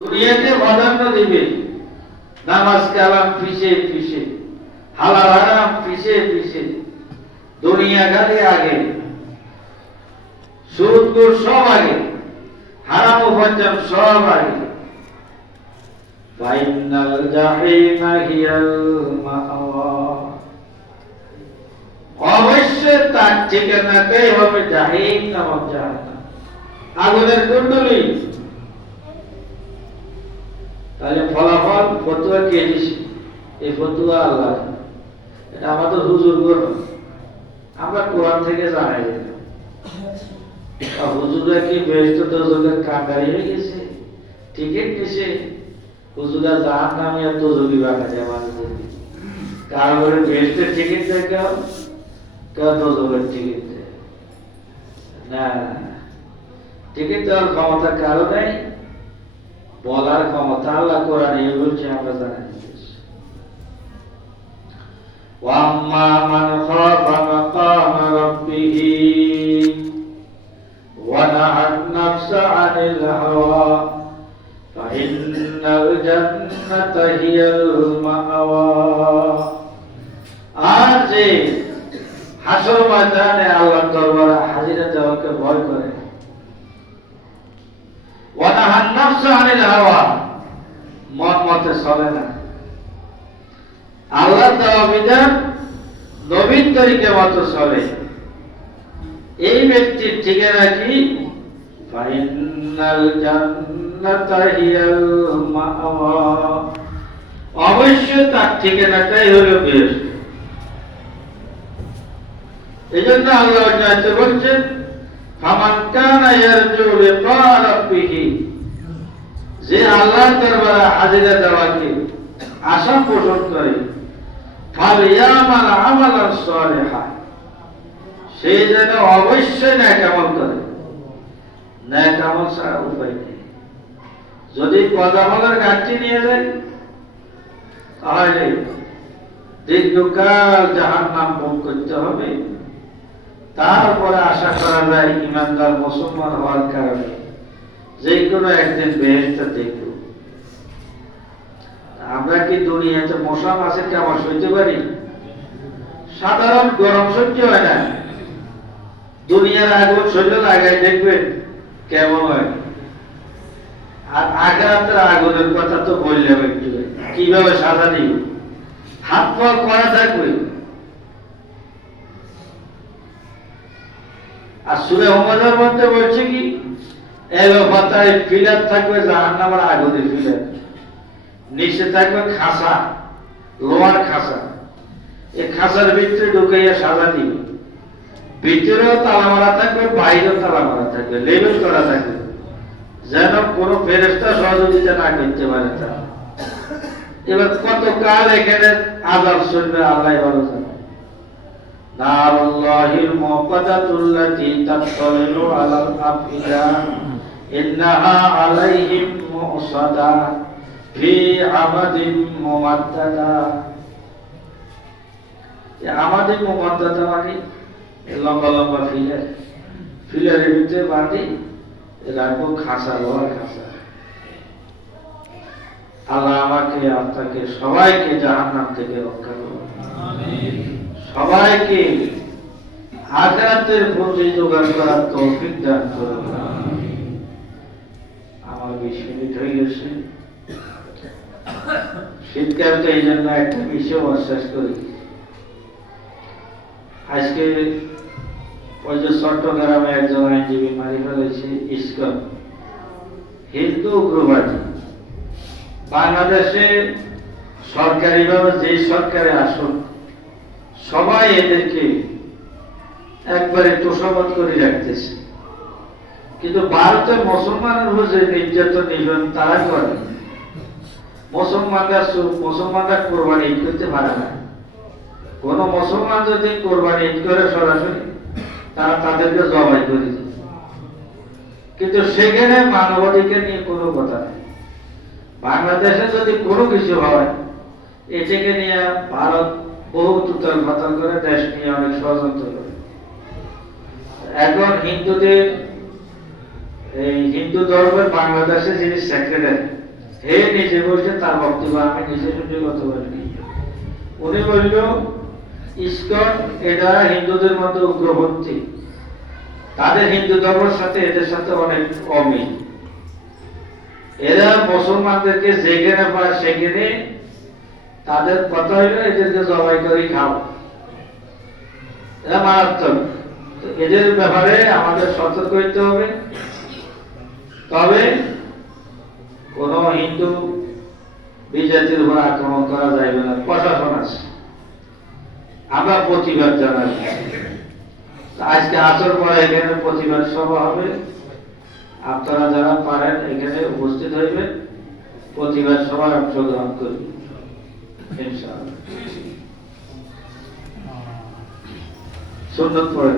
দুনিয়াকে প্রাধান্য দিবে, নামাজ কালাম পিছে পিছে, হালাল হারাম পিছে পিছে, দুনিয়া গালি আগে, সুদ ঘুষ সব আগে, হারাম উপার্জন সব আগে। ফাইনাল জাহিমা হিয়াল মাআওয়া, অবশ্যই তার ঠিকানাটাই হবে জাহিম নামক জাহান্নাম, আগুনের কুণ্ডলী। তাহলে ফলাফল ফতুয়া কে দিছে? এই ফতুয়া আল্লাহ, এটা আমাদের হুজুর বলল, আমরা কোরআন থেকে জানাই দিলাম। হুজুরা কি বেহেশত দোজখের কান্ডারি হয়ে গেছে? টিকিট দিছে হুজুরা জাহান্নামে আর দোজখী বানাতে আমাদের। কারো বেহেশতের টিকিট দেয়, কেউ কেউ দোজখের টিকিট দেয় না। টিকিট দেওয়ার ক্ষমতা কারো নেই, বলার ক্ষমতা আল্লাহ কোরআনে বলছে, আমরা জানি। ওয়াম্মা মান খাফা মাকামা রাব্বিহি ওয়া নাহান নাফসা আনিল হাওয়া ফাইন্নাল জান্নাতা হিয়াল মাআওয়া। আজ হাসর ময়দানে আল্লাহর দরবারে হাজিরা দেওয়াকে ভয় করে, ওয়ানাহান নাফসা আনিল হাওয়া, মন মতে চলে না। আল্লাহ দেওয়া বিধান নবীর তরিকা মতো চলে। এই ব্যক্তির ঠিকানা কি? ফাইনাল জান্নাতা হিয়াল মাআওয়া, অবশ্যই তার ঠিকানাটাই হলো বেহেশত। এজন্য আল্লাহ জানতে বলছেন, ফামান কানা ইয়ারজু লিকা রাব্বিহি, যে আল্লাহর দরবারে হাজিরা দেওয়াকে আশা পোষণ করে, ফালিয়ামাল আমালান সালিহা, সে যেন অবশ্যই নেক আমল করে। নেক আমল ছাড়া উপায় নেই। যদি পদামলের ঘাটতি নিয়ে যায়, তাহলে দীর্ঘকাল জাহান্নাম ভোগ করতে হবে। তারপরে আশা করা যায় ইমানদার মুসলমান হওয়ার কারণে যে কোনো একদিন বেহেশত দেখব। আমরা কি দুনিয়াতে মশা মাছের কামড় সইতে পারি? সাধারণ গরম সহ্য হয় না, দুনিয়ার আগুন শরীরে লাগাই দেখবেন কেমন হয়। আর আখিরাতের আগুনের কথা তো বললাম একটু, কিভাবে সাজা দিব, হাত পা করা থাকবে। আর সূরা হুমাযার মধ্যে বলছে কি, এলো পাতায় ফিলার থাকবে জাহান্নামের আগুনে ফিলার, নিচে থাকবে খাঁচা, লোহার খাঁচা। এই খাঁচার ভিতরে ঢুকাইয়া সাজা দিবে, ভিতরেও তালা মারা থাকবে, বাইরেও তালা মারা থাকবে, লেবেল করা থাকবে, যেন কোনো ফেরেশতা সহযোগিতা না করতে পারে তারা। এবার কত কাল এখানে আযাব চলবে আল্লাহ ভালো জানে। নারুল্লাহিল মুকাদ্দাতুল্লাতী তাত্তালিউ আলাল আফইদা ইন্নাহা আলাইহিম মুসাদা ফি আমাদিন মুমাদ্দাদা। এই আমাদিন মুমাদ্দাদা মানে লম্বা লম্বা ফিলার, ফিলারের ভিতরে বাঁধি রাখবো খাঁচা, লোহার খাঁচা। আল্লাহ আমাকে আপনাকে সবাইকে জাহান্নাম থেকে রক্ষা করুন, সবাইকে আখিরাতের পুঁজি জোগাড় করার তৌফিক দান করুন। আমার 20 মিনিট হয়ে গেছে। শীতকাল তো এই জন্য একটা বিষয় বিশ্বাস করি। আজকে ওই যে চট্টগ্রামে একজন আইনজীবী মারি ফেলেছে, ইসকন হিন্দু উগ্রবাদী। বাংলাদেশে সরকারিভাবে যে সরকারে আসুক, সবাই এদেরকে একবারে তোষামত করে রাখতেছে। কিন্তু ভারতে মুসলমানের উপর যে নির্যাতন নিবেন তারা করে, মুসলমানরা কোরবানি ঈদ করতে পারে না। কোন মুসলমান যদি কোরবানি ঈদ করে সরাসরি, তারা তাদেরকে জবাই করে দেয়। কিন্তু সেখানে মানবাধিকার নিয়ে কোনো কথা নেই। বাংলাদেশে যদি কোনো কিছু হয়, এটাকে নিয়ে ভারত বহু তুতাল ফাতাল করে, দেশ নিয়ে অনেক ষড়যন্ত্র করে। এখন হিন্দুদের এই হিন্দু ধর্মের বাংলাদেশে যিনি সেক্রেটারি, হে নিজে বলছে, তার বক্তব্য আমি নিজে শুনে কথা বলি। উনি বলল ইসকন এটা হিন্দুদের মধ্যে উগ্রপন্থী, তাদের হিন্দু ধর্মের সাথে এদের সাথে অনেক অমিল। এরা মুসলমানদেরকে যেখানে পায় সেখানে তাদের কথা হইল এদেরকে জবাই করে খাও, এরা মারাত্মক। তো এদের ব্যাপারে আমাদের সতর্ক হইতে হবে। তবে কোন হিন্দু বিজাতির উপর আক্রমণ করা যাইবে না, প্রশাসন আছে, আমরা প্রতিবাদ জানাই। আজকে আসর পরে এখানে প্রতিবাদ সভা হবে, আপনারা যারা পারেন এখানে উপস্থিত হইবেন, প্রতিবাদ সভায় অংশগ্রহণ করবেন ইনশাআল্লাহ। সুন্নত পড়ে